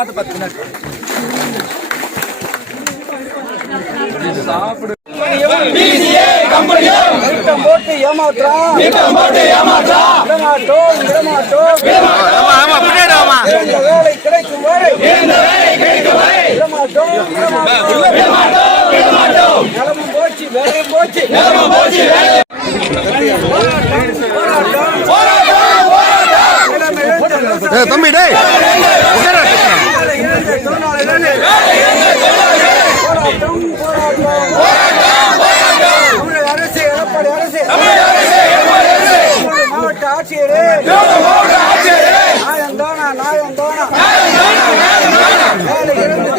பார்த்து பார்த்து பின்னாடி. சாப்பிடு போட்டு ஏமாத்துறான். விடமாட்டோம் விடமாட்டோம் வேலை கிடைக்கும் வரை. விடமாட்டோம் விடமாட்டோம் நிலமும் போச்சு வேலையும் போச்சு. தம்பி டேய் போராட்டம். போராட்டம் தமிழக அரசு எடப்பாடி அரசு மாவட்ட ஆட்சியரே நாயம் தானா நாயம் தானா வேலை இழந்து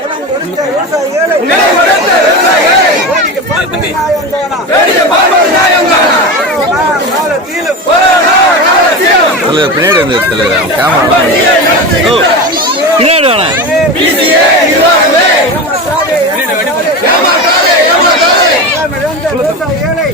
இளம் கொடுத்த விவசாயிகளை நாயம் தானா பின்னாடி வந்து தலைவர் கேமரா பின்னாடி வேணாம் போராட்டம் போராடுவோம் போராடுவோம் இழந்த வேலை கிடைக்கும் வரை போராடுவோம் போராடுவோம் எங்கள் நிற எங்கள் நிலத்தை பிடுங்கி கொடுத்த தமிழக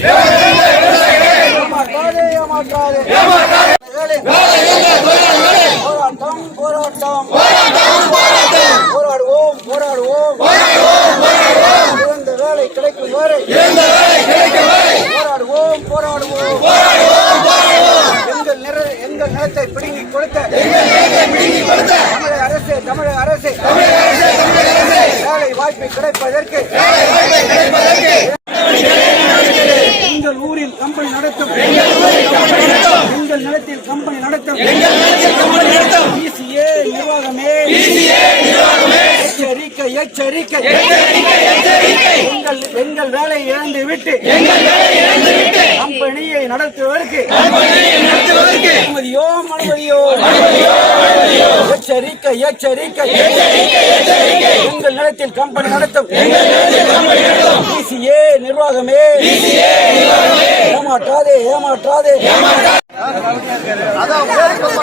அரசு தமிழக அரசு வேலை வாய்ப்பு கிடைப்பதற்கு எங்கள் ஊரில் கம்பெனி நடத்தும் எங்கள் நிலத்தில் கம்பெனி நடத்தும். பிசிஏ நிர்வாகமே. எச்சரிக்கை எச்சரிக்கை. எங்கள் எங்கள் வேலை இழந்து விட்டு. கம்பெனியை நடத்துவதற்கு. அனுமதியோ அனுமதியோ எச்சரிக்கை எச்சரிக்கை. எங்கள் நிலத்தில் கம்பெனி நடத்தும். பிசிஏ நிர்வாகமே. ஏமாற்றாதே. ஏமாற்றாதே. போராட்டம்